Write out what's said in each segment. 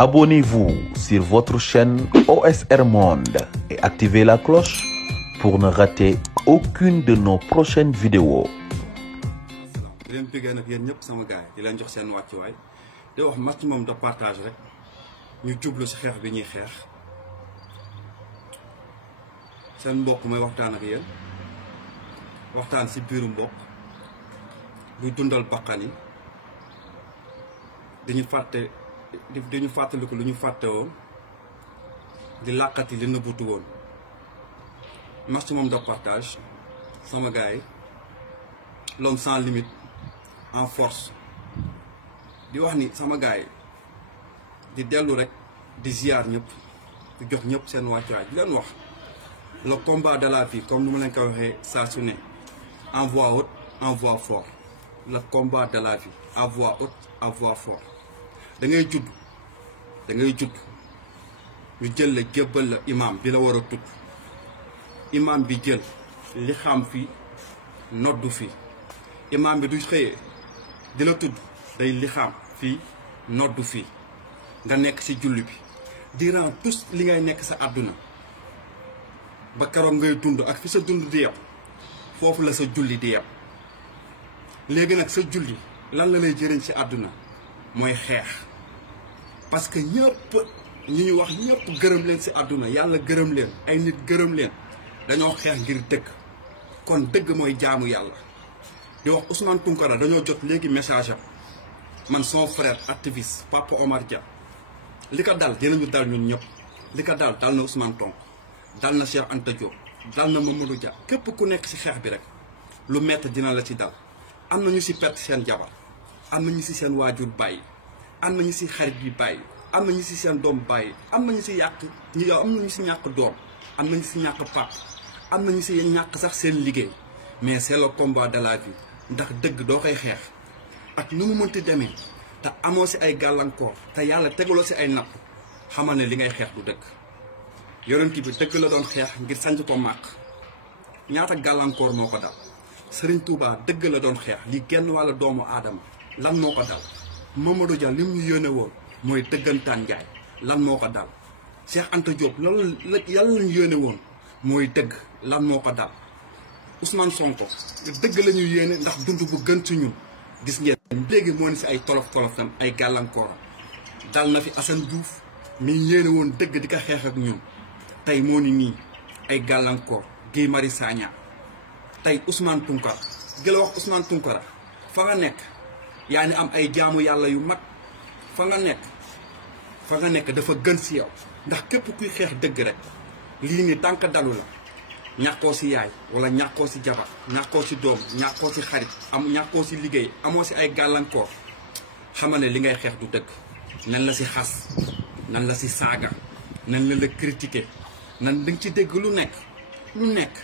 Abonnez-vous sur votre chaîne OSR Monde et activez la cloche pour ne rater aucune de nos prochaines vidéos. di leen bëggee nag yéen ñëpp sama gaay di leen jox seen wàccuwaay di wax maximum de partage rek ñu jublu si xeex bi ñuy xeex seen mbokk may waxtaan ak yéen waxtaan si biiru mbokk buy dundal bakkan yi dañu fàttaliku lu ñu fàtte woon di làqati li nëbbutu woon maximum de partage sama gaay yi l'homme sans limite en force di wax ni sama gaay di dellu rek di ziar ñëpp di jox ñëpp seen wàccuwaay di leen wax le combat de la vie comme ni ma leen ko waxee saa su ne en voix haute en voix fort le combat de la vie à voix haute à voix fort da ngay judd ñu jël la jébbal la imam bi la war a tudd imam bi jël li xam fii noddu fii imam bi du xëyee di la tudd day li xam fii noddu fii nga nekk ci julli bi durant tout li ngay nekk sa àdduna ba keroog ngay dund ak fi sa dund di yem foofu la sa julli di yem léegi nag sa julli lan la lay jëriñ ci àdduna mooy xeex parce que ñëpp ñi ñu wax ñëpp gërëm leen ci àdduna yàlla gërëm leen ay nit gërëm leen dañoo xeex ngir dëgg kon dëgg mooy jaamu yàlla di wax Ousmane Tounkara dañoo jot léegi message am man son frère activiste Papa Omar Dia li ko dal dinañu dal ñun ñëpp li ko dal na Ousmane Tonk dal na Cheikh Anta Diop dal na Mamadou Dia képp ku nekk ci xeex bi rek lu métti dina la ci dal am na ñu ci perte seen jabar am na ñu ci seen waajur bàyyi am na ñu ci xarit bi bàyyi am na ñu ci seen doom bàyyi am na ñu ci am na ñu ci ñàkk doom am na ñu ci ñàkk pap am na ñu ci ñàkk sax seen liggéey mais c'est le combat de la vie ndax dëgg doo koy xeex ak nu mu mënti demee te amoo ci ay gàllankoor te yàlla tegaloo ci ay napp xamal ne li ngay xeex du dëgg yonent bi dëgg la doon xeex ngir sanc ko màq ñaata gàllankoor moo ko dal Serigne Touba dëgg la doon xeex li genn wàlla doomu aadama lan moo ko dal Mamadou Dia lim ñu yónnee woon mooy dëggantaan njaay lan moo ko dal Cheikh Anta Diop lan la yàlla lañu yónnee woon mooy dëgg lan moo ko dal Ousmane Sonko dëgg la ñu yéene ndax dund bu gën ci ñun gis ngeen léegi moo ni ci ay tolof-tolofam ay gàllankooram dal na fi Assane Diouf mi yéene woon dëgg di ko xeex ak ñun tey moo ni nii ay gàllankoor Guy Marius Sagna tey Ousmane Tounkara gi la wax Ousmane Tounkara fa nga nekk yaa ni am ay jaamu yàlla yu mag fa nga nekk dafa gën ci yow ndax képp kuy xeex dëgg rek lii ni tànk dalu la ñàkkoo ci yaay wala ñàkkoo ci jabar ñàkkoo ci doom ñàkkoo ci xarit ñàkkoo ci liggéey amoo ci ay gàllankoor xamal ne li ngay xeex du dëgg nan la ci xas nan la ci saaga nan la critiquer nan da nga ci dégg lu nekk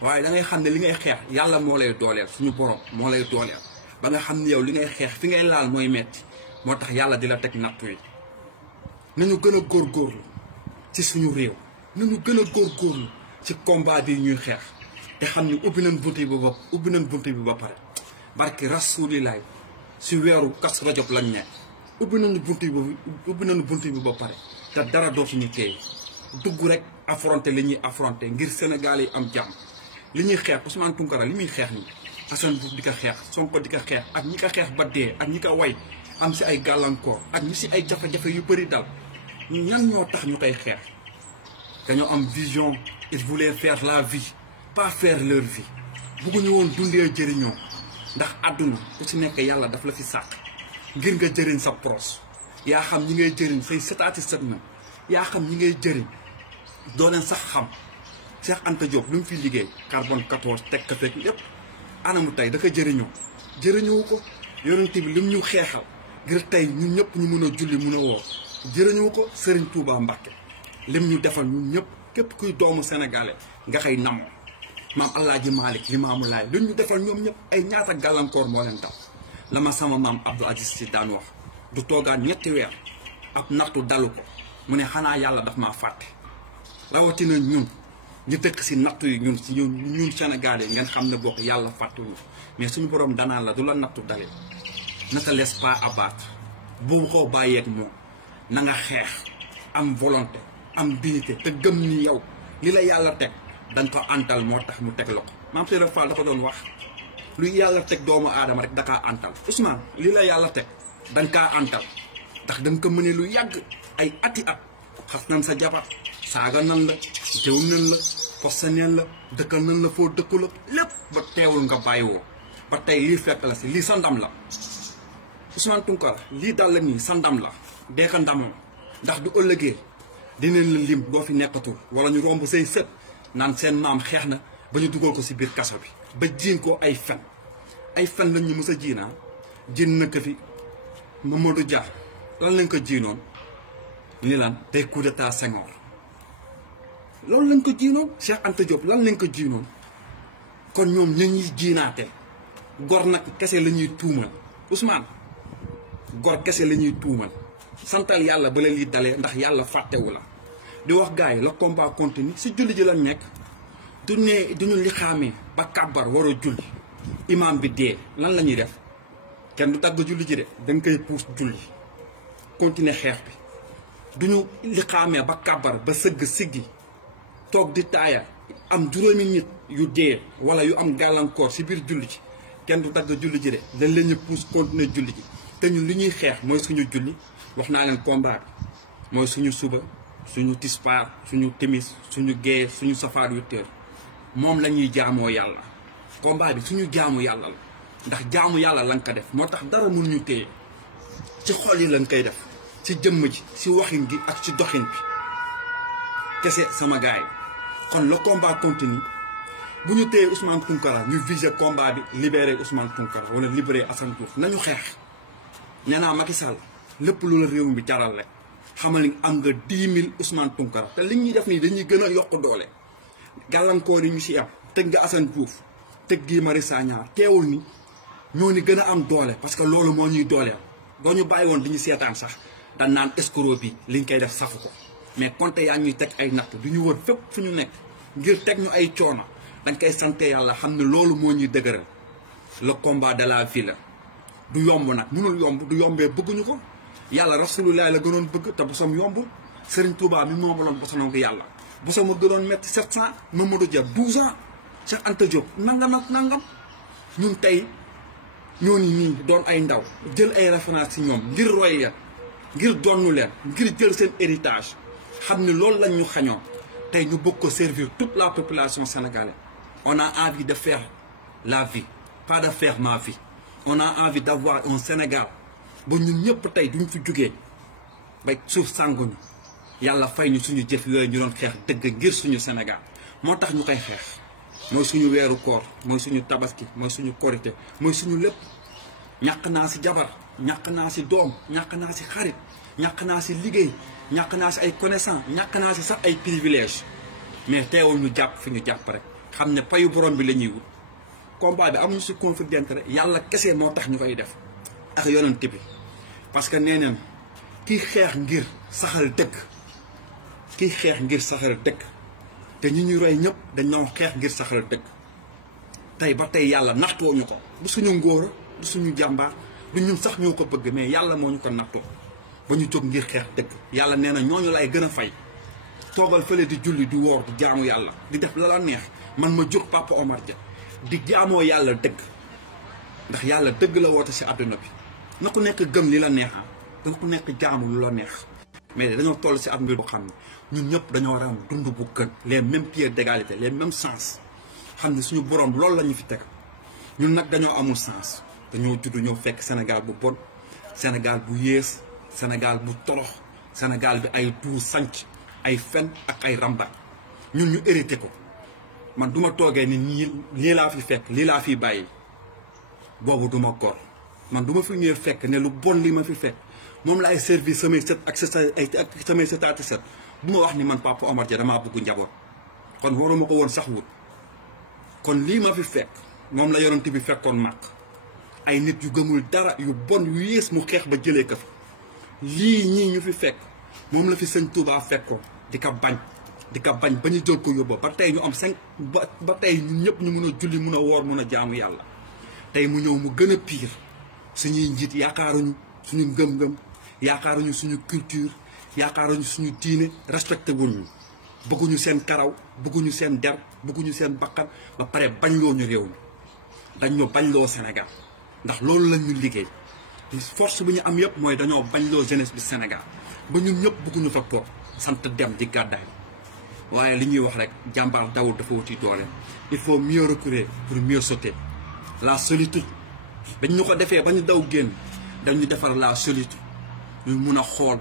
waaye da ngay xam ne li ngay xeex yàlla moo lay dooleel suñu borom moo lay dooleel ba nga xam ne yow li ngay xeex fi ngay laal mooy metti moo tax yàlla di la teg nattu yi nañu gën a góorgóorlu ci suñu réew nañu gën a góorgóorlu ci combat bi ñuy xeex te xam ne ubbi nañ bunt bi ba pare barki rasulilaay si weeru Kazu Rajab lañ ne ubbi nañu bunt bi ba pare te dara dootuñu téye dugg rek affronter li ñuy affronter ngir Sénégal yi am jàmm li ñuy xeex Ousmane Tounkara li muy xeex nii Assane Diouf di ko xeex Sonko di ko xeex ak ñi ko xeex ba dee ak ñi ko way am ci ay gàllankoor ak ñi ci ay jafe-jafe yu bëri dal ñan ñoo tax ñu koy xeex dañoo am vision ils voulaient faire la vie pas faire leur vie bugguñu woon dundee jëriñoo ndax àdduna ku ci nekk yàlla daf la fi sàkk ngir nga jëriñ sa pros yaa xam ñi ngay jëriñ say setaati set na yaa xam ñi ngay jëriñ doo leen sax xam Cheikh Anta Diop lu mu fi liggéey carbone 14 teg ka fekk lépp anamu tey dafa jëriñoo ko yonent bi lim ñu xeexal ngir tey ñun ñëpp ñu mën a julli mën a woor jëriñoo ko Serigne Touba Mbacké lim ñu defal ñun ñëpp képp kuy doomu sénégalais nga xëy namoo maam Alaaji Malick Limaamu Laay lim ñu defal ñoom ñëpp ay ñaata gàllankoor moo leen dal la ma sama maam Abdou Aziz Sy daan wax du toogaan ñetti weer ab nattu dalu ko mu ne xanaa yàlla daf maa fàtte rawatina ñun ñu dëkk ci nattu yi ñun sénégalais ngeen xam ne bokk yàlla fàttuñu mais suñu borom danaan la du la nattu dalee ne te laisse pas abattre boobu koo bàyyeeg moom na nga xeex am volonté am dignité te gëm ni yow li la yàlla teg da nga ko antal moo tax mu teg la ko maam Seydou Fall dafa doon wax lu yàlla teg doomu aadama rek da kaa antal Ousmane li la yàlla teg da nga kaa antal ndax da nga ko mëne lu yàgg ay ati at xas nan sa jabar saaga nan la jëw nan la poste neen la dëkkal nan la foo dëkku la lépp ba teewul nga bàyyi woo ba tey lii fekk la si lii sa ndam la Ousmane Tounkara lii dal la nii sa ndam la dee ko ndamoo ndax du ëllëgee dinañ la lim doo fi nekkatul wala ñu romb say sët naan seen maam xeex na ba ñu dugal ko si biir kaso bi ba jiin ko ay fen lañ ñu mës a jiinaa jiin na ko fi Mamadou Dia lan lañ ko jiinoon ni lan day coup d'état Senghor loolu lañ ko jiinoon Cheikh Anta Diop lan lañ ko jiinoon kon ñoom ñu ñuy jiinaate gor nag kese la ñuy tuumal Ousmane gor kese la ñuy tuumal santal yàlla ba leen lii dalee ndax yàlla fàttewu la di wax gars yi le combat continue si julli ji lañ nekk du ne duñu li xaamee ba kàbbar war a julli imam bi dee lan la ñuy def kenn du tàgg julli ji de da nga koy puus julli continuer xeex bi duñu li xaamee ba kàbbar ba sëgg siggi toog di taaya am juróomi nit yu dee wala yu am gàllankoor si biir julli ji kenn du tàgg julli ji de dañ leen ñu puus continuer julli ji te ñun li ñuy xeex mooy suñu julli wax naa leen combat bi mooy suñu suba suñu tispaar suñu timis suñu gée suñu safaar 8 heures moom la ñuy jaamoo yàlla combat bi suñu jaamu yàlla la ndax jaamu yàlla lañ ko def moo tax dara mun ñu téye ci xol yi lañ koy def ci jëmm ji ci waxin gi ak ci doxin bi kese sama gars yi kon le combat continue bu ñu téye Ousmane Tounkara ñu viser combat bi libérer Ousmane Tounkara wala libérer Assane Diouf nañu xeex nee naa Macky Sall lépp lu la réew mi jaral rek xamal ni am nga 10 000 Ousmane Tounkara te li ñuy def nii dañuy gën a yokk doole gàllankoor yi ñu si am tëj nga Assane Diouf tëj Guy Marius Sagna teewul ni ñoo ni gën a am doole parce que loolu moo ñuy dooleel boo ñu bàyyi woon di ñu seetaan sax dañ naan escroc bi liñ koy def safu ko mais konte yaa ñuy teg ay natt du ñu wër fépp fu ñu nekk ngir teg ñu ay coono dañ koy sante yàlla xam ne loolu moo ñuy dëgëral le combat de la vie la du yomb nag mënul yomb du yombee bëgguñu ko yàlla rasulullah la gënoon bëgg te bosam yombul Serigne Touba mi moomaloon bosanoon ko yàlla bosam a gënoon metti 700 Mamadou Dia 12 ans Cheikh Anta Diop nangam ak nangam ñun tey ñoo ni nii doon ay ndaw jël ay référence ci ñoom ngir roy leen ngir donnu leen ngir jël seen héritage xam ne loolu lañ ñu xañoon tey ñu bëgg ko servir toute la population sénégalaise on a envie de faire la vie pas de faire ma vie on a envie d'avoir un Sénégal ba ñun ñëpp tey duñ fi jógee ba suuf sànguñu yàlla fay ñu suñu jëf yooyu ñu doon xeex dëgg ngir suñu Sénégal moo tax ñu koy xeex mooy suñu weeru koor mooy suñu tabaski mooy suñu korité mooy suñu lépp ñàkk naa si jabar ñàkk naa si doom ñàkk naa si xarit ñàkk naa si liggéey ñàkk naa si ay connaissance ñàkk naa si sax ay privilège mais teewul ñu jàpp fi ñu jàpp rek xam ne payu borom bi la ñuy wut combat bi amuñu si conflit d'intérêt yàlla kese moo tax ñu koy def ak yonent bi parce que nee neen kiy xeex ngir saxal dëkk kiy xeex ngir saxal dëkk te ñi ñuy roy ñëpp dañoo xeex ngir saxal dëkk tey ba tey yàlla nattoo ñu ko du suñu ngóora du suñu jàmbaar du ñun sax ñoo ko bëgg mais yàlla moo ñu ko nattoo ba ñu jóg ngir xeex dëkk yàlla nee na ñooñu lay gën a fay toogal fële di julli di woor di jaamu yàlla di def la la neex man ma jóg Papa Omar Dia di jaamoo yàlla dëgg ndax yàlla dëgg la woote si àdduna bi na ku nekk gëm li la neex na ku nekk jaamu lu la neex mais dañoo toll si àdduna bi boo xam ne ñun ñëpp dañoo war a am dund bu gën les mêmes pieds d'égalité les mêmes sens xam ne suñu borom loolu la ñu fi teg ñun nag dañoo amul sens dañoo judd ñëw fekk Sénégal bu bon Sénégal bu yées Sénégal bu torox Sénégal bi ay duur sanc ay fen ak ay rambat ñun ñu hérité ko man duma toogee ni lii laa fi fekk lii laa fi bàyyi boobu duma góor man duma fi ñëwee fekk ne lu bon li ma fi fekk moom la ay service samay sët ak samay sëtaati sët bu ma wax ni man Papa Omar Dia damaa bëgg njaboot kon waruma ko woon sax wut kon lii ma fi fekk moom la yonent bi fekkoon màq ay nit yu gëmul dara yu bon yu yées mu xeex ba jëlee ko fi lii ñii ñu fi fekk moom la fi sëñ Touba fekkoon di ko bañ ba ñu jël ko yóbbu ba tey ñu am 5 ba tey ñun ñëpp ñu mun a julli mun a woor mun a jaamu yàlla tey mu ñëw mu gën a pire suñuy njiit yaakaaruñu suñu ngëm-ngëm yaakaaruñu suñu culture yaakaaruñu suñu diine respecté wuñu bëgguñu seen karaw bëgguñu seen der bëgguñu seen bakkan ba pare bañ loo ñu réew mi dañ ñu bañ loo Sénégal ndax loolu lañ ñu liggéey force bi ñu am yëpp mooy dañoo bañ loo jeunesse bi Sénégal ba ñun ñëpp bëgguñu fa toog sant dem di gàddaay waaye li ñuy wax rek jàmbaar dawul dafa wuti doole il faut mieux reculer pour mieux sauter la solitude dañ ñu ko defee ba ñu daw génn dañu defar la solitude ñu mun a xool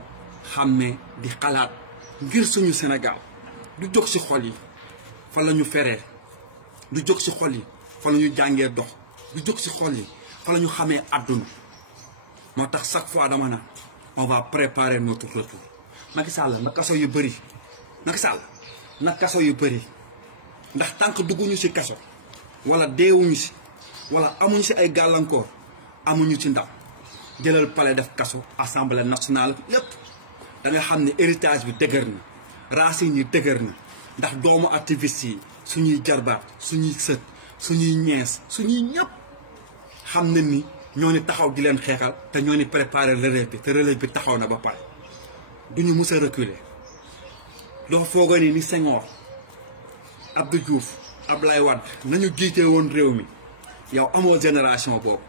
xàmmee di xalaat ngir suñu Sénégal du jóg ci xol yi fa la ñu feree du jóg ci xol yi fa la ñu jàngee dox du jóg ci xol yi fa la ñu xamee àdduna moo tax chaque fois dama naan on va préparer notre retour. Macky Sall na kaso yu bëri Macky Sall na kaso yu bëri ndax tànk dugguñu ci kaso wala deewuñu ci wala amuñu ci ay gàllankoor amuñu ci ndam jëlal palais def kaso assemblée nationale lépp da nga xam ne héritage bi dëgër na racines yi dëgër na ndax doomu activiste yi suñuy jarbaat suñuy sët suñuy ñees suñuy ñëpp xam na ni ñoo ni taxaw di leen xeexal te ñoo ni préparer relève bi te relève bi taxaw na ba pare duñu mus a reculer doo foogoo ni Senghor Abdou Diouf Abdoulaye Wade nañu jiite woon réew mi yow amoo génération boobu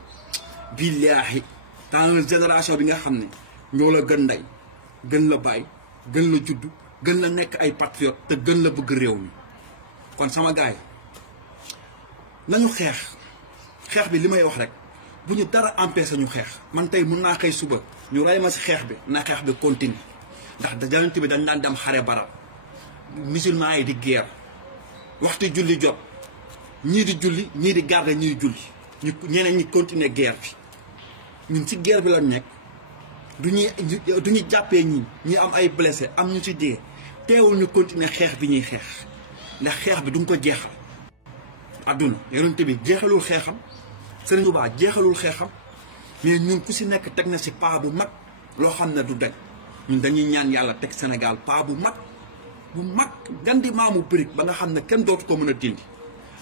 billaahi dans génération bi nga xam ne ñoo la gën ndey gën la bàyyi gën la juddu gën la nekk ay patriote te gën la bëgg réew mi kon sama gaay nañu xeex bi li may wax rek bu ñu dara empêché ñu xeex man tey mun naa xëy suba ñu rey ma si xeex bi na xeex bi continue ndax dajanante bi dañ daan dem xare baral musulman yi di guerre waxtu julli jot ñii di julli ñii di garder ñuy julli ñu ñeneen ñi continuer guerre bi ñun ci guerre bi lañ nekk du ñu jàppee ñi am ay blessé am ñu ci dee teewul ñu continuer xeex bi ñuy xeex ndax xeex bi duñ ko jeexal adduna yonent bi jeexalul xeexam Sëriñ Tuubaa jeexalul xeexam mais ñun ku si nekk teg na si pas bu mag loo xam ne du dañ ñun dañuy ñaan yàlla teg Sénégal pas bu mag gan di maamu brique ba nga xam ne kenn dootu ko mën a dindi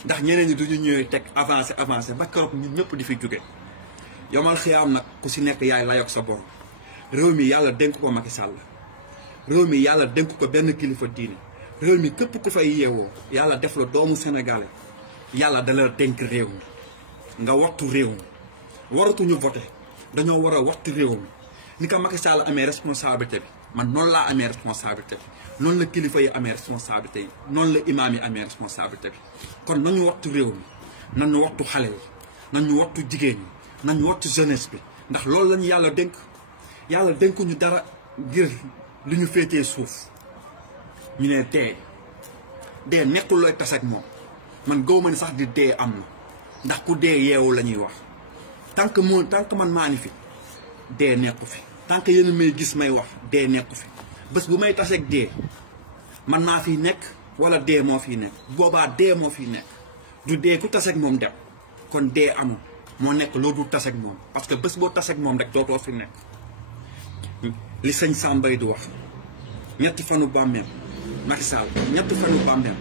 ndax ñeneen ñi duñu ñëwee teg avancé ba keroog ñun ñëpp di fi jóge yomal xiyaam nag ku si nekk yaay layoog sa borom réew mi yàlla dénk ko Macky Sall réew mi yàlla dénk ko benn kilifa diine réew mi képp ku fay yeewoo yàlla def la doomu sénégalais yàlla dala dénk réew mi nga wattu réew mi waratuñu voté dañoo war a wattu réew mi ni ko Macky Sall amee responsabilité bi man noonu laa amee responsabilité bi noonu la kilifa yi amee responsabilité yi noonu la imaam yi amee responsabilité bi kon nañu wattu réew mi nañu wattu xale yi nañu wattu jigéen ñi nañu wattu jeunesse bi ndax loolu lañu yàlla dénk yàlla dénkuñu dara ngir li ñu féetee suuf ñu ne dee nekkul looy tas ak moom man gaw ma ni sax di dee am na ndax ku dee yeewu la ñuy wax tant que man maa ngi fi dee nekku fi tant que yéen may gis may wax dee nekku fi bés bu may taseeg dee man maa fiy nekk wala dee moo fiy nekk boobaa dee moo fiy nekk du dee ku taseeg moom dem kon dee amul moo nekk loo dul taseeg moom parce que bés boo taseeg moom rek dootoo fi nekk li sëñ Sambay du wax ñetti fanu bàmmeel Macky Sall ñetti fanu bàmmeel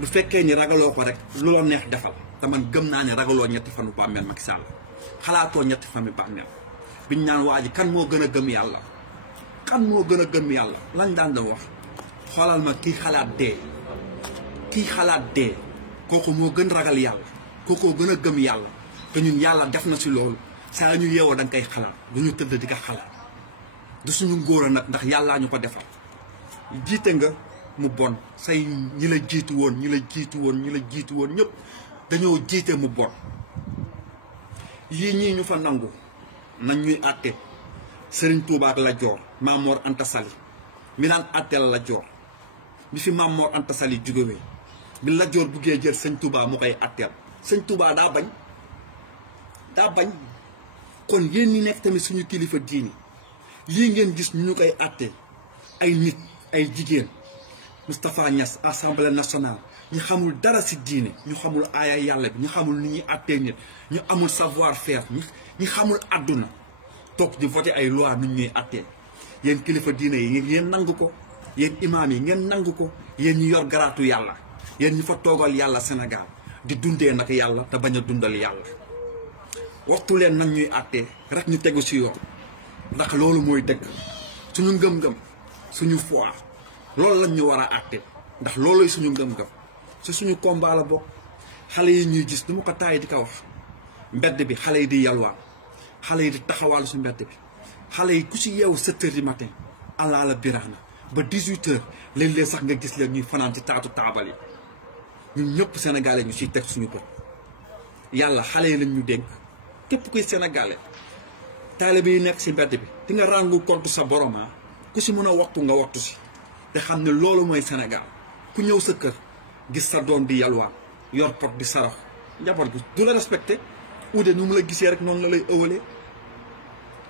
lu fekkee ni ragaloo ko rek lu la neex defal te man gëm naa ne ragaloo ñetti fanu bàmmeel Macky Sall xalaatoo ñetti fanu bàmmeel biñ naan waa ji kan moo gën a gëm yàlla kan moo gën a gëm yàlla lañ daan da wax xoolal ma kii xalaat dee kooku moo gën ragal yàlla kookoo gën a gëm yàlla te ñun yàlla def na si loolu saa ñu yeewoo danga koy xalaat du ñu tëdd di ko xalaat du suñu ngóor a nag ndax yàllaa ñu ko defal jiite nga mu bon say ñi la jiitu woon ñëpp dañoo jiite mu bon yii ñii ñu fa nangu nañ ñuy àtte Serigne Touba ak Lat Joor Maam Mor Anta Sali mi daan àtteel Lat Joor bi fi Maam Mor Anta Sali jógewee bi Lat Joor buggee jël sëñ Touba mu koy àtteel sëñ Touba daa bañ kon yéen ñi nekk tamit suñu kilifa diini lii ngeen gis ñu koy àtte ay nit ay jigéen Moustapha Niass assemblée nationale ñu xamul dara ci diine ñu xamul aaya yàlla bi ñu xamul ni ñuy àttee nit ñu amul savoir faire ñu xamul àdduna toog di voter ay loi nu ñuy àttee yéen kilifa diine yi ngeen nangu ko yéen imaam yi ngeen nangu ko yéen ñu yor garaatu yàlla yéen ñu fa toogal yàlla Sénégal di dundee nag yàlla te bañ a dundal yàlla waxtu leen nag ñuy àttee rek ñu tegu ci yoon ndax loolu mooy dëgg suñu ngëm-ngëm suñu foi loolu lañ ñu war a àtte ndax looluy suñu ngëm-ngëm ci suñu combat la bokk. xale yi ñuy gis du ma ko taay di ko wax mbedd bi xale yi di yalwaan xale yi di taxawaalu si mbedd bi xale yi ku si yeewu 7 heures du matin allah la biraana ba 18 heures léeg-léeg sax nga gis leen ñuy fanaan ci taatu taabal yi ñun ñëpp sénégalais ñu siy teg suñu bët yàlla xale yi lañ ñu dénk képp kuy sénégalais taalibe yi nekk si mbedd bi di nga ràngu compte sa borom ku si mën a waxtu nga waxtu si te xam ne loolu mooy Sénégal ku ñëw sa kër gis sa doom di yalwaan yor pot di sarax njaboot gi du la respecté uude nu mu la gisee rek noonu la lay ëwalee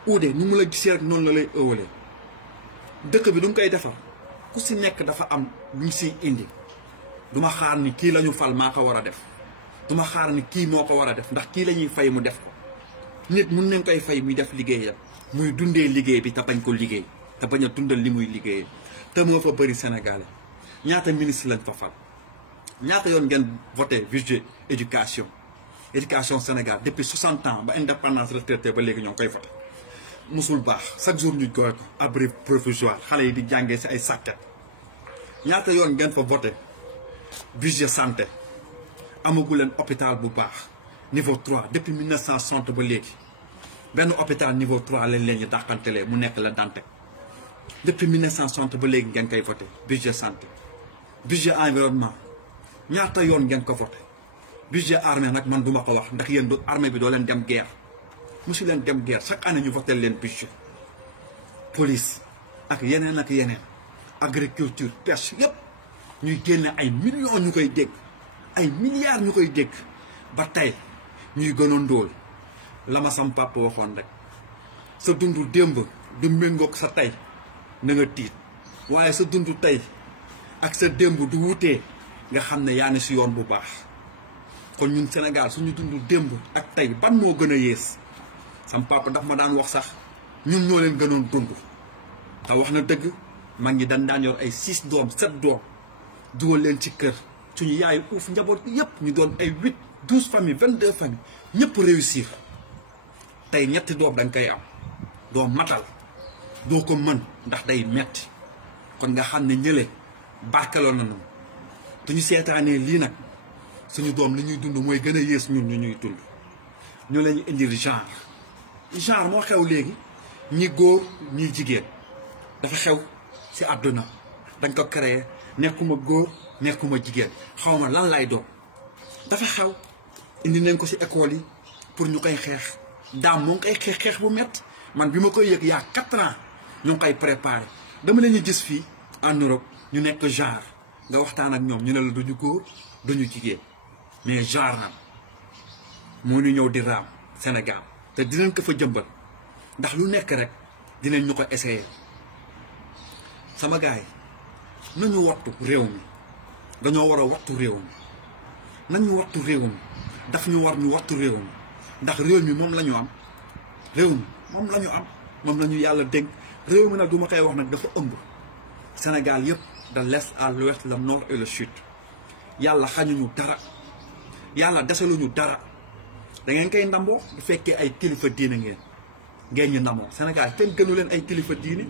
uude nu mu la gisee rek noonu la lay ëwalee dëkk bi du nga koy defar ku si nekk dafa am lu ñu siy indi du ma xaar ni kii la ñu fal maa ko war a def du ma xaar ni kii moo ko war a def ndax kii la ñuy fay mu def ko nit mun nañ koy fay muy def liggéeyam muy dundee liggéey bi te bañ ko liggéey te bañ a dundal li muy liggéeyee te moo fa bëri sénégalais ñaata ministre lañ fa fal ñaata yoon ngeen voté budget éducation Sénégal depuis 60 ans ba indépendance retraité ba léegi ñoo koy voté musul baax chaque jour ñu gooy ko abri provisoire xale yi di jàngee si ay sàkket ñaata yoon ngeen fa voté budget santé amagu leen hôpital bu baax niveau 3 depuis 1960 ba léegi benn hôpital niveau 3 lañ leen ñu dàqantelee mu nekk la Dantec depuis 1960 ba léegi ngeen koy voté budget santé budget environnement ñaata yoon ngeen ko voté budget armée nag man duma ko wax ndax yéen du armée bi doo leen dem guerre mosu leen dem guerre chaque année ñu voté leen budget police ak yeneen agriculture pêche yépp ñuy génne ay millions ñu koy dégg ay milliards ñu koy dégg ba tey ñuy gën a ndóol la ma sam papa waxoon rek sa dundu démb du méngoog sa tey na nga tiit waaye sa dundu tey ak sa démb du wutee nga xam ne yaa ngi si yoon bu baax kon ñun Sénégal suñu dundu démb ak tey ban moo gën a yées sam papa daf ma daan wax sax ñun ñoo leen gënoon dund te wax na dëgg mag ñi daan yor ay 6 doom 7 doom dugal leen ci kër suñu yaay uuf njaboot bi yëpp ñu doon ay 8 12 familles 22 familles ñëpp réussir tey ñetti doom da nga koy am doo matal doo ko mën ndax day metti kon nga xam ne ñële barkeloo nañu duñu seetaanee lii nag suñu doom li ñuy dund mooy gën a yées ñun ñu ñuy dund ñu lañu indil genre moo xew léegi ñi góor ñi jigéen dafa xew ci àdduna dañ ko créé nekkuma góor nekkuma jigéen xawma lan lay doon dafa xew indi nañ ko ci école yi pour ñu koy xeex daam moo ngi koy xeex bu métti man bi ma koy yëg yaa 4 ans ñu ngi koy préparé dama leen ñu gis fii en Europe ñu nekk genre nga waxtaan ak ñoom ñu ne la duñu góor duñu jigéen mais genre nag moo ñu ñëw di raam Sénégal te dinañ ko fa jëmbal ndax lu nekk rek dinañ ñu ko essayer sama gars yi nañu wattu réew mi dañoo war a wattu réew mi nañu wattu réew mi daf ñu war ñu wattu réew mi ndax réew mi moom la ñu am réew mi moom la ñu am moom la ñu yàlla dénk réew mi nag du ma koy wax nag dafa ëmb Sénégal yëpp de l'est à l'ouest le nord et le sud yàlla xañuñu dara yàlla desaluñu dara da ngeen koy ndamboo bu fekkee ay kilifa diine ngeen ñu ndamoo Sénégal kenn gënu leen ay kilifa diine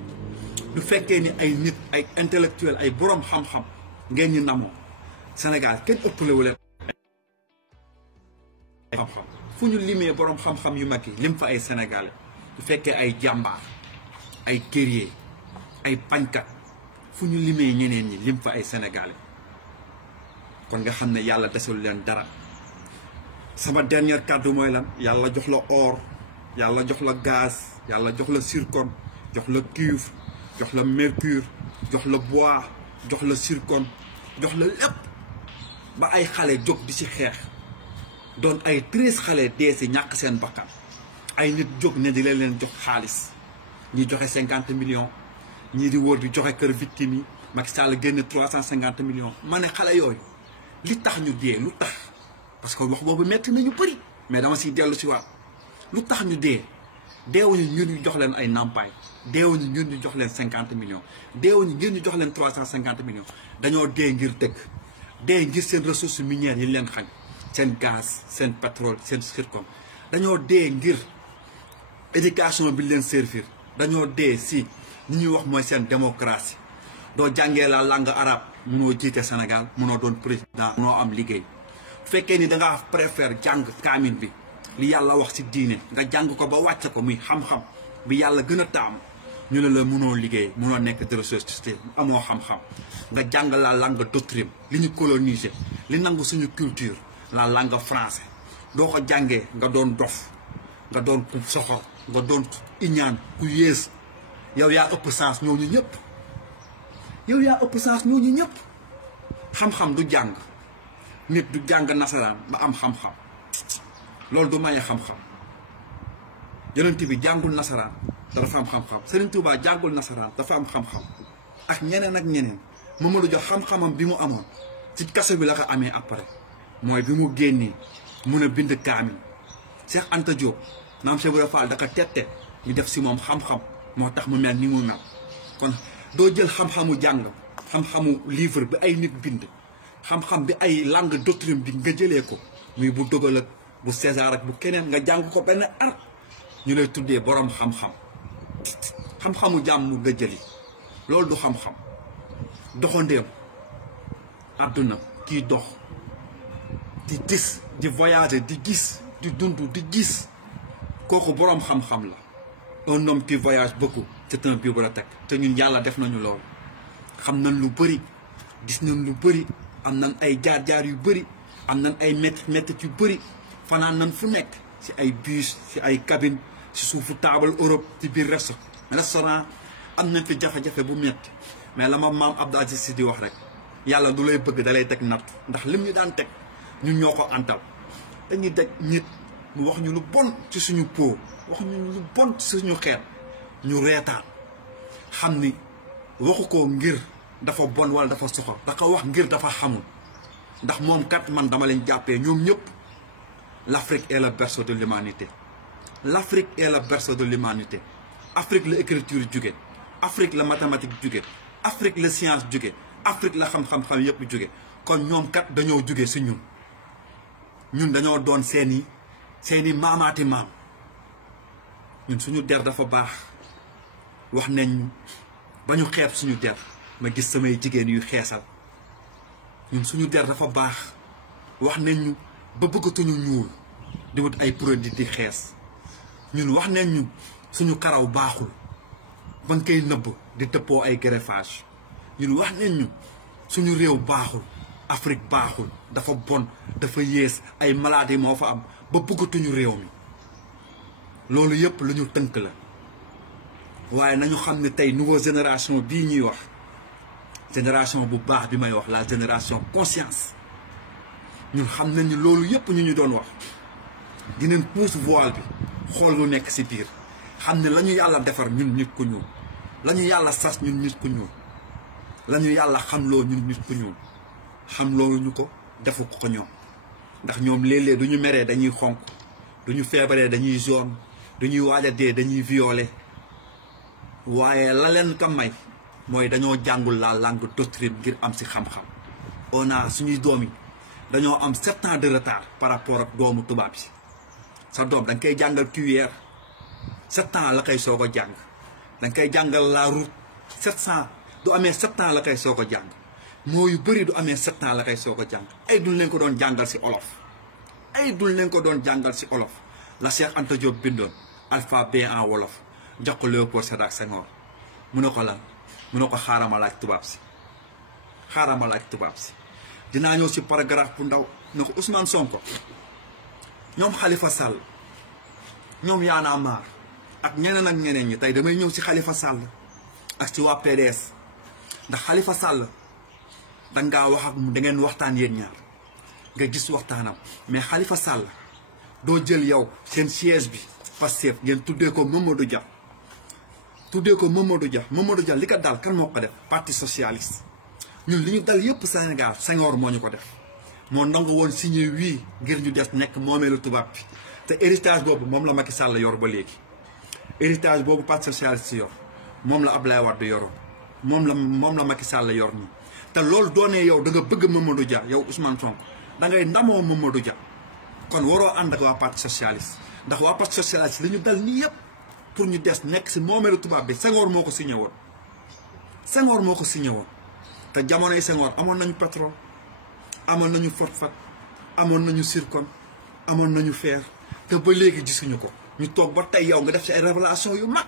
du fekkee ni ay nit ay intellectuel ay borom xam-xam ngeen ñu ndamoo Sénégal kenn ëppalewu leen xam-xam fu ñu limee borom xam-xam yu mag yi lim fa ay sénégalais du fekkee ay jàmbaar ay guerrier ay bañkat fu ñu limee ñeneen ñi lim fa ay sénégalais kon nga xam ne yàlla desul leen dara sama dernier kàddu mooy lan yàlla jox la or yàlla jox la gaz yàlla jox la zircon jox la cuivre jox la mercure jox la bois jox la zircon jox la lépp ba ay xale jóg di ci xeex doon ay 13 xale dee si ñàkk seen bakkan ay nit jóg ne di leen jox xaalis ñi joxe 50 millions ñii di wóor di joxe kër victime yi Macky Sall génne 350 millions ma ne xale yooyu li tax ñu dee lu tax parce que wax boobu metti nañu bëri mais dama siy dellu si waat lu tax ñu dee deewuñu ñun ñu jox leen ay nampaay deewuñu ñun ñu jox leen 50 millions deewuñu ñun ñu jox leen 350 millions dañoo dee ngir dëkk dee ngir seen ressources minières yi leen xañ seen gaz seen pétrole seen zircon dañoo dee ngir éducation bi leen servir dañoo dee si ni ñuy wax mooy seen démocratie doo jàngee la langue arabe munoo jiite Sénégal munoo doon président munoo am liggéey bu fekkee ni dangaa préfère jàng kaamin bi li yàlla wax si diine nga jàng ko ba wàcce ko muy xam-xam bi yàlla gën a taamu ñu ne la munoo liggéey munoo nekk ressource amoo xam-xam nga jàng la langue d'autrui li ñu coloniser li nangu suñu culture la langue français doo ko jàngee nga doon dof nga doon ku soxor nga doon iñaan ku yées yow yaa ëpp sens ñooñu ñëpp yow yaa ëpp sens ñooñu ñëpp xam-xam du jàng nit du jàng nasaraan ba am xam-xam loolu du maye xam-xam yonent bi jàngul nasaraan dafa am xam-xam Serigne Touba jàngul nasaraan dafa am xam-xam ak ñeneen ak ñeneen Mamadou Dia xam-xamam bi mu amoon ci kaso bi la ko amee après mooy bi mu génnee mun a bind kaamil Cheikh Anta Diop maam Cheikh Ibra Fall da ko tette ñu def si moom xam-xam moo tax mu mel ni mu mel kon doo jël xam-xamu jàng xam-xamu livre bi ay nit bind xam-xam bi ay langue d'autrui bi nga jëlee ko muy bu dogal ak bu César ak bu keneen nga jàng ko benn ar ñu lay tuddee borom xam-xam xam-xamu jàmm nga jëli loolu du xam-xam doxandéem àdduna kii dox di gis di voyager di gis di dund di gis kooku borom xam-xam la un homme qui voyage beaucoup c'est un bibliothèque te ñun yàlla def nañu loolu xam nañ lu bëri gis nañ lu bëri am nañ ay jaar-jaar yu bëri am nañ ay métti yu bëri fanaan nañ fu nekk si ay bus si ay cabine si suufu taabal Europe ci biir restaurant am nañ fi jafe-jafe bu metti mais la ma maam Abdou Aziz Sy di wax rek yàlla du lay bëgg da lay teg nattu ndax lim ñu daan teg ñun ñoo ko antal dañuy daj nit mu wax ñu lu bon ci suñu po wax ñu lu bon ci suñu xeet ñu reetaan xam ni waxu ko ngir dafa bon wala dafa soxor da ko wax ngir dafa xamul ndax moom kat man dama leen jàppee ñoom ñëpp l'Afrique est le berceau de l'humanité l'Afrique est le berceau de l'humanité Afrique la écriture jóge Afrique la mathématique jóge Afrique la science jóge Afrique la xam-xam yëpp jóge kon ñoom kat dañoo jóge si ñun dañoo doon seeni maamaati maam ñun suñu der dafa baax wax nañ ba ñu xeeb suñu der ma gis samay jigéen yu xeesal ñun suñu der dafa baax wax nañ ba bëggatuñu ñuul di wut ay produit di xees ñun wax nañ suñu karaw baaxul ba nga koy nëbb di tëppoo ay greffage ñun wax nañ suñu réew baaxul Afrique baaxul dafa bon dafa yées ay maladies moo fa am ba bëggatuñu réew mi loolu yëpp lu ñu tënk la waaye nañu xam ne tey nouvelle génération bii ñuy wax génération bu baax bi may wax la génération conscience ñun xam nañ ni loolu yëpp ñu doon wax dinañ pousse voile bi xool lu nekk ci biir xam ne la ñu yàlla defar ñun nit ku ñuul la ñu yàlla sas ñun nit ku ñuul la ñu yàlla xamloo ñun nit ku ñuul xam loolu ñu ko defu ko ñoom ndax ñoom léeg-léeg du ñu meree dañuy xonk du ñu feebaree dañuy jaune du ñuy waaj a dee dañuy violet waaye la leen ko may mooy dañoo jàngul la langue d'autrui ngir am ci xam-xam on a suñuy doom yi dañoo am 7 ans de retard par rapport ak doomu tubaab yi sa doom da nga koy jàngal cuillère 7 ans la koy soog a jàng da nga koy jàngal la route 700 du amee 7 ans la koy soog a jàng moo yu bëri du amee 7 ans la koy soog a jàng ay duñ leen ko doon jàngal ci olof ay duñ leen ko doon jàngal ci olof la Cheikh Anta Diop bindoon alphabet en wolof jox ko Léopold Sédar Senghor mu ne ko lan mu ne ko xaaral ma laaj tubaab si dinaa ñëw ci paragraphe bu ndaw ne ko Ousmane Sonko ñoom Khalifa Sall ñoom Y'en a marre ak ñeneen ak ñeneen ñi tey damay ñëw ci Khalifa Sall ak ci waa PDS ndax Khalifa Sall dangaa wax ak da ngeen waxtaan yéen ñaar nga gis waxtaanam mais Khalifa Sall doo jël yow seen siège bi Pastef ngeen tuddee ko Mamadou Dia Mamadou Dia li ko dal kan moo ko def parti socialiste ñun li ñu dal yëpp Sénégal Senghor moo ñu ko def moo nangu woon signé wii ngir ñu des nekk moomeelu tubaab bi te héritage boobu moom la Macky Sall yor ba léegi héritage boobu parti socialiste yor moom la Abdoulaye Wade yoroon moom la Macky Sall yor nii te loolu doonee yow da nga bëgg Mamadou Dia yow Ousmane Sonko da ngay ndamoo Mamadou Dia kon waroo ànd ak waa parti socialiste ndax waa parti socialiste li ñu dal nii yëpp pour ñu des nekk si moomeelu tubaab bi Senghor moo ko signé woon Senghor moo ko signé woon te jamonoy Senghor amoon nañu pétrole amoon nañu phosphate amoon nañu zircon amoon nañu fer te ba léegi gisuñu ko ñu toog ba tey yow nga def ci ay révélation yu mag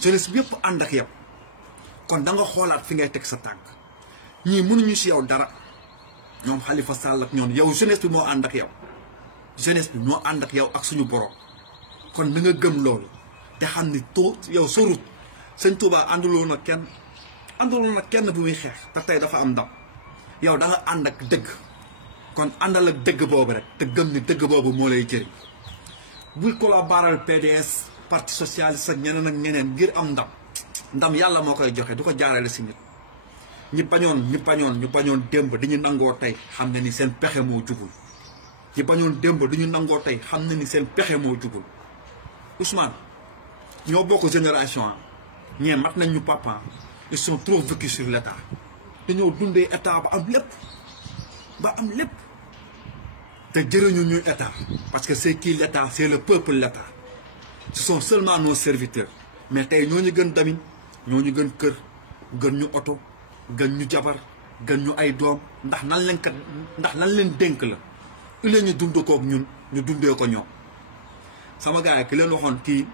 jeunesse bi yëpp ànd ak yow kon da nga xoolaat fi ngay teg sa tànk ñii mënuñu si yow dara ñoom Khalifa Sall ak ñoom yow jeunesse bi moo ànd ak yow jeunesse bi moo ànd ak yow ak suñu borom kon na nga gëm loolu te xam ni too yow sa route sëñ Touba ànduloon ak kenn bu muy xeex te tey dafa am ndam yow da nga ànd ak dëgg kon àndal ak dëgg boobu rek te gëm ni dëgg boobu moo lay jëriñ bul collaborer PDS parti socialiste ak ñeneen ak ñeneen ngir am ndam yàlla moo koy joxe du ko jaarale si nit ñi bañoon démb di ñu nangoo tey xam ne ni seen pexe moo jugul ñi bañoon démb di ñu nangoo tey xam ne ni seen pexe moo jugul Ousmane ñoo bokk génération ñee mat nañ ñu papa ils sont trop vécus sur l'état dañoo dundee état ba am lépp te jëriñu ñu état parce que c'est qui l'état c'est le peuple l'état ce sont seulement nos serviteurs mais tey ñoo ñu gën damin ñoo ñu gën kër gën ñu oto gën ñu jabar gën ñu ay doom ndax nan leen dénk la il ñu dund kook ñun ñu dundee ko ñoom sama gars yi ki leen waxoon kii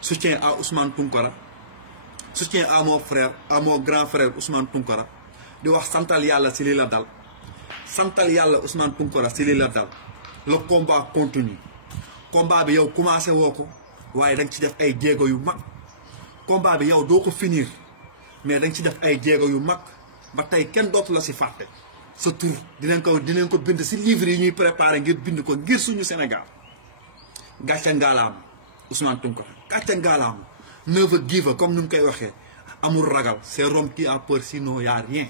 soutien à Ousmane Tounkara soutien à mon frère à mon grand frère Ousmane Tounkara di wax santal yàlla si lii la dal santal yàlla Ousmane Tounkara si lii la dal le combat continue combat bi yow commencé woo ko waaye da nga ci def ay jéego yu mag combat bi yow doo ko finir mais da nga ci def ay jéego yu mag ba tey kenn dootu la si fàtte sa tur dinañ ko bind si livre yi ñuy préparé ngir bind ko ngir suñu Sénégal gàcce ngaalaam Ousmane Tounkara gàcce ngaalaam never give comme ni mu koy waxee amul ragal c'est Rome qui a peur sinon y a rien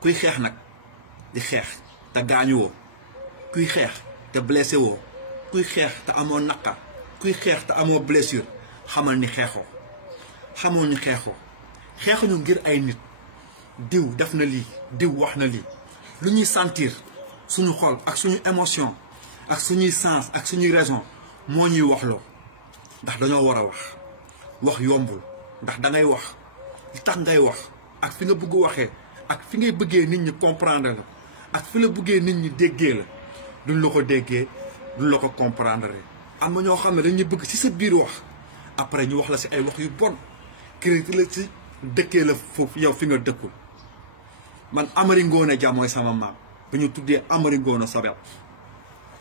kuy xeex nag di xeex te gaañu woo kuy xeex te blessé woo kuy xeex te amoo naqar kuy xeex te amoo blessure xamal ni xeexuñu ngir ay nit diw def na lii diw wax na lii lu ñuy sentir suñu xol ak suñu émotion ak suñuy sens ak suñuy raison moo ñuy waxloo ndax dañoo war a wax yombul ndax da ngay wax li tax ngay wax ak fi nga bëgg waxee ak fi ngay bëggee nit ñi comprendre la ak fi la bëggee nit ñi déggee la duñ la ko déggee duñ la ko comprendre am na ñoo xam ne dañuy bëgg ci sa biir wax après ñu wax la ci ay wax yu bon critiquer la ci dëkkee la foofu yow fi nga dëkkul man Amari Ngoone Dia mooy sama maam ba ñu tuddee Amari Ngoone Sobel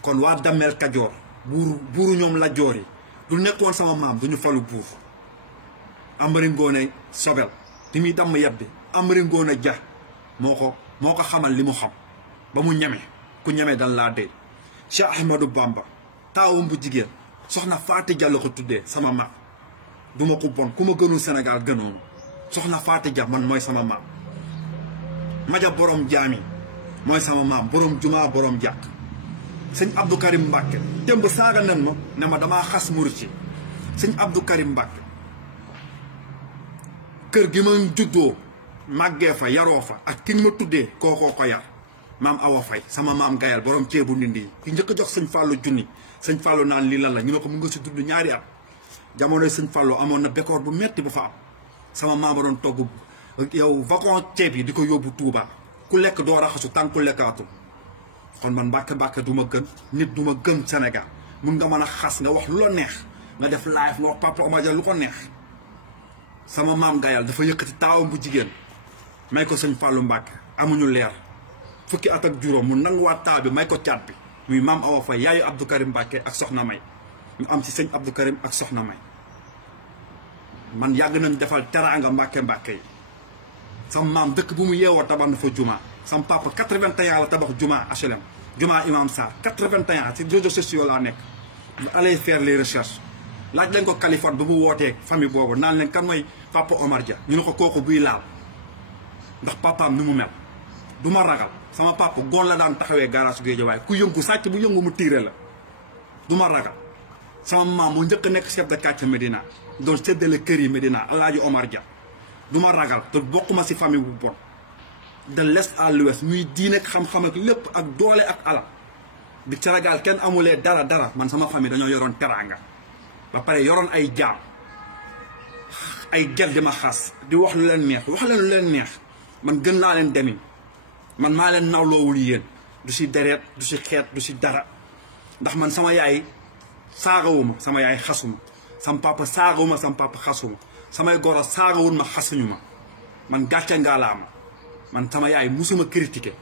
kon waa Damel Kajoor buuru ñoom la joor yi du nekkoon sama maam duñu falu buur Amari Ngoone Sobel di muy damm yet bi Amari Ngoone Dia moo ko xamal li mu xam ba mu ñeme ku ñeme dan laa dee Cheikh Ahmadou Bamba taawam bu jigéen soxna Faati Dia la ko tuddee sama maam duma ko bon ku ma gënul Sénégal gënoonu soxna Faati Dia man mooy sama maam Maja borom jaami mooy sama maam borom jumaa borom jàkk sëñ Abdou Karim Mbacke démb saaga nen ma ne ma damaa xas murit ci sëñ Abdou Karim Mbacke kër gi ma juddoo màggee fa yaroo fa ak ki ma tuddee kookoo ko yar maam Awa Faye sama maam Gayal borom ceebu ndindi yi ki njëkk a jox sëñ Fallou junni sëñ Fallou naan lii lan la ñu ne ko mu nga si dund ñaari at jamonoy sëñ Fallou amoon na bekkoor bu metti bu fa am sama maam doon togg yow vacon ceeb yi di ko yóbbu Touba ku lekk doo raxasu tànk ku lekkaatul kon man Mbàkke du ma gën nit du ma gën Sénégal mun nga mën a xas nga wax lu la neex nga def live nga wax Papa Omar Dia lu ko neex sama maam Gayal dafa yëkkati taawam bu jigéen may ko sëñ Fallou Mbacke amuñu leer fukki at ak juróom mu nanguwaat taaw bi may ko caat bi muy maam Awa Faye yaayu Abdou Karim Mbacke ak Soxna May ñu am ci sëñ Abdou Karim ak Soxna May man yàgg nañ defal teraanga Mbacke yi sama maam dëkk bu mu yeewoo tabax na fa juma sama papa 81 la tabax juma HLM juma Imam Sarr 81 ci réseaux sociaux laa nekk allez faire les recherches laaj leen ko Californie ba mu wootee famille boobu naan leen kan mooy Papa Omar Dia ñu ne ko kooku buy laal ndax papaam ni mu mel du ma ragal sama papa goon la daan taxawee garage Guédiawaye ku yëngu sàcc bu yëngu mu tiire la du ma ragal sama maam moo njëkk a nekk chef de quartier Médina doon séddale kër yi Médina Alaaji Omar Dia du ma ragal te bokkuma si famille bu bon de l'est à l'ouest muy diine ak xam-xam ak lépp ak doole ak alal bi Sénégal kenn amulee dara man sama famille dañoo yoroon teraanga ba pare yoroon ay jaam ay gel di ma xas di wax lu leen neex wax leen lu leen neex man gën naa leen demiñ man maa leen nawloowul yéen du si deret du si xeet du si dara ndax man sama yaay saagawuma sama yaay xasuma sama papa saagawuma sama papa xasuma samay goro saagawul ma xasuñu ma man gàcce ngaalaama man sama yaay musuma critiquer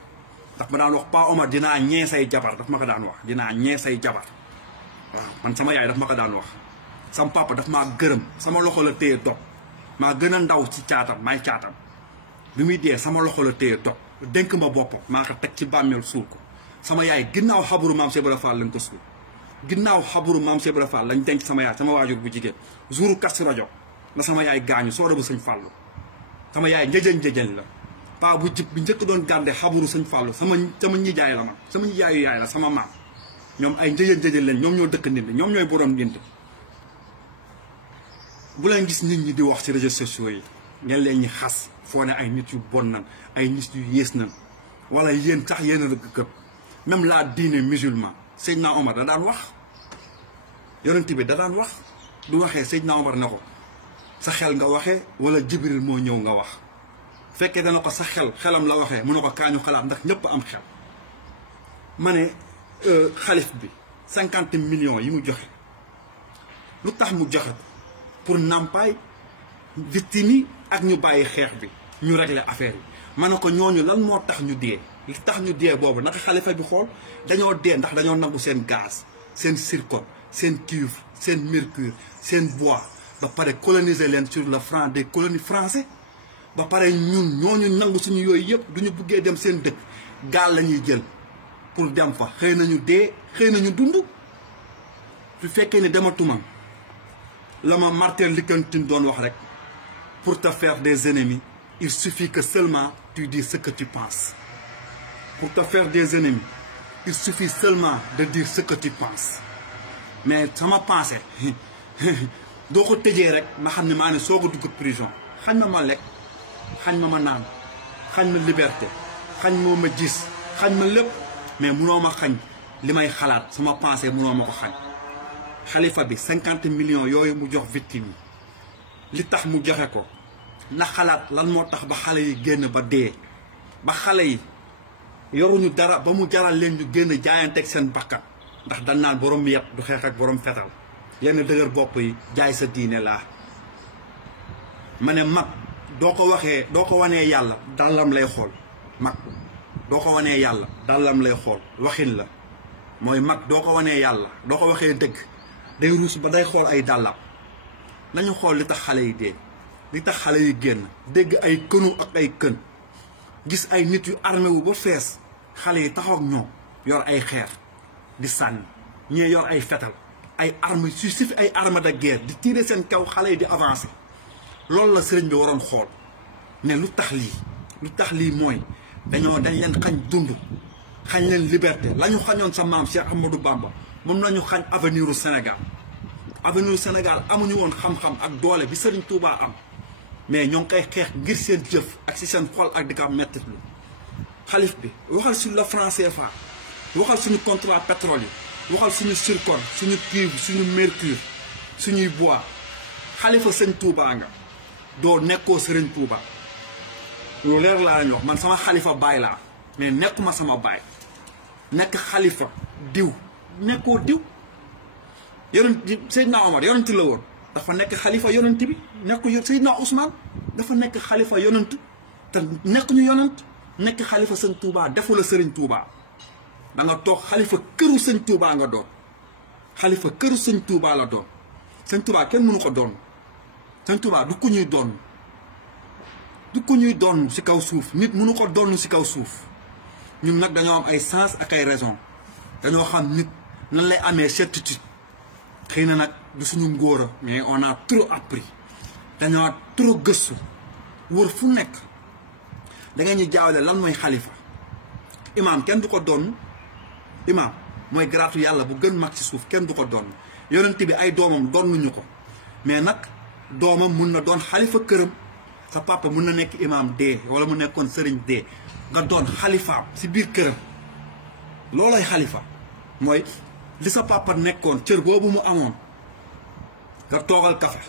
daf ma daan wax Pa Omar dinaa ñee say jabar daf ma ko daan wax dinaa ñee say jabar waaw man sama yaay daf ma ko daan wax sama papa daf maa gërëm sama loxo la téye dog maa gën a ndaw ci caatam maay caatam bi muy dee sama loxo la téye dog dénk ma boppam maa ko teg ci bàmmeel suul ko sama yaay ginnaaw xaburu maam Cheikh Ibra Fall lañ ko suul ginnaaw xaburu maam Cheikh Ibra Fall lañ denc sama yaay sama waajur bu jigéen jouru Kazu Rajab la sama yaay gaañu soo bu sëñ Fallu sama yaay njëjëñ la paa bu jib bi njëkk doon gànde xaburu sëñ Fallu sama ñijaay la man sama ñijaayu yaay la sama maam ñoom ay njëjëñ leen ñoom ñoo dëkk Ndindi ñoom ñooy borom Ndindi bu leen gis nit ñi di wax ci réseaux sociaux yi ngeen leen ñi xas foo ne ay nit yu bon nan ay nit yu yées nan wala yéen sax yéen a dëkk këpp même la diine musulman Seydina Omar da daan wax yonent bi da daan wax du waxee Seydina Omar ne ko sa xel nga waxee wala Jibril moo ñëw nga wax fekkee dana ko sa xelam la waxee mu ne ko kaañu xalaat ndax ñëpp am xel ma ne xalif bi 50 millions yi mu joxe lu tax mu joxe pour nampaay victime yi ak ñu bàyyi xeex bi ñu régler affaire yi ma ne ko ñooñu lan moo tax ñu dee li tax ñu dee boobu naka xalifa bi xool dañoo dee ndax dañoo nangu seen gaz seen zircon seen cuivre seen mercure seen bois ba pare coloniser leen sur le franc des colonies français ba pare ñun ñooñu nangu suñu yooyu yëpp duñu buggee dem seen dëkk gaal la ñuy jël pour dem fa xëy nañu dee xëy nañu dund su fekkee ne dematuma la ma Martin Luther King doon wax rek pour te faire des ennemis il suffit que seulement tu dis ce que tu penses pour te faire des ennemis il suffit seulement de dire ce que tu penses mais sama pensée doo ko tëjee rek ma xam ne maa ne soog a dugg prison xañ ma lekk xañ ma naan xañ ma liberté xañ ma gis xañ ma lépp mais munoo ma xañ li may xalaat sama pensée munoo ma ko xañ xalifa bi 50 millions yooyu mu jox victime yi li tax mu joxe ko na xalaat lan moo tax ba xale yi génn ba dee ba xale yi yoruñu dara ba mu jaral leen ñu génn jaayanteeg seen bakkan ndax dañ naan borom yet du xeex ak borom fetal yenn dëgër bopp yi jaay sa diine laa ma ne mag doo ko waxee doo ko wanee yàlla dàllam lay xool mag doo ko wanee yàlla dàllam lay xool waxin la mooy mag doo ko wanee yàlla doo ko waxee dëgg day ruus ba day xool ay dàllam nañu xool li tax xale yi dee li tax xale yi génn dégg ay kënu ak ay kën gis ay nit yu armé wu ba fees xale yi taxaw ak ñoom yor ay xeer di sànni ñii yor ay fetal ay armes su si ay armes de guerre di tirer seen kaw xale yi di avancer loolu la sëriñ bi waroon xool ne lu tax lii mooy dañ leen xañ dund xañ leen liberté la ñu xañoon sa maam Cheikh Ahmadou Bamba moom la ñu xañ avenir u Sénégal avenir u Sénégal amuñu woon xam-xam ak doole bi Sëriñ Tuubaa am mais ñoo ngi koy xeex ngir seen jëf ak si seen xol ak di ko mettitlu xalif bi waxal sur le franc CFA waxal suñu contrat pétrole yi waxal suñu zircon suñu cuivre suñu mercure suñuy bois xalifa sëñ Touba nga doo nekkoo sëriñ Touba lu leer laa ñu wax man sama xalifa baay laa mais nekkuma sama baay nekk xalifa diw nekkoo diw yonent Seydina Omar yonent la woon dafa nekk xalifa yonent bi nekk Seydina Ousmane dafa nekk xalifa yonent te nekk ñu yonent nekk xalifa sëñ Touba defu la sëriñ Touba da nga toog xalifa këru sëñ Touba nga doon xalifa këru sëñ Touba la doon sëñ Touba kenn mënu ko doon sëñ Touba du ko ñuy doon du ko ñuy doon si kaw suuf nit mënu ko doon si kaw suuf ñun nag dañoo am ay sens ak ay raison dañoo xam nit nan lay amee certitude xëy na nag du suñu ngóora mais on a trop appris dañoo trop gëstu wër fu nekk da ngay ñu jaawale lan mooy xalifa imaam kenn du ko doon imaam mooy garaatu yàlla bu gën mag ci suuf kenn du ko doon yonent bi ay doomam donnuñu ko mais nag doomam mun na doon xalifa këram sa papa mun na nekk imaam dee wala mu nekkoon sëriñ dee nga doon xalifaam si biir këram loolay xalifa mooy li sa papa nekkoon cër boobu mu amoon nga toogal kafe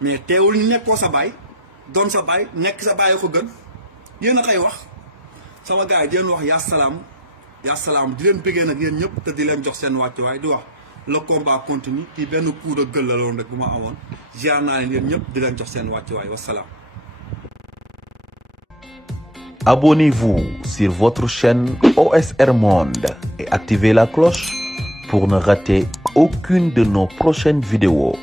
mais teewul ñu nekkoo sa baay doon sa baay nekk sa baay ko gën yéen a koy wax sama gars yi di leen wax yaa salaam di leen bëggee nag yéen ñëpp te di leen jox seen wàccuwaay di wax le combat continue kii benn coup de gueule la loon rek bu ma amoon ziar naa leen yéen ñëpp di leen jox seen wàccuwaay wasalaam. Abonnez-vous sur votre chaîne OSR Monde et activez la cloche pour ne rater aucune de nos prochaines vidéos.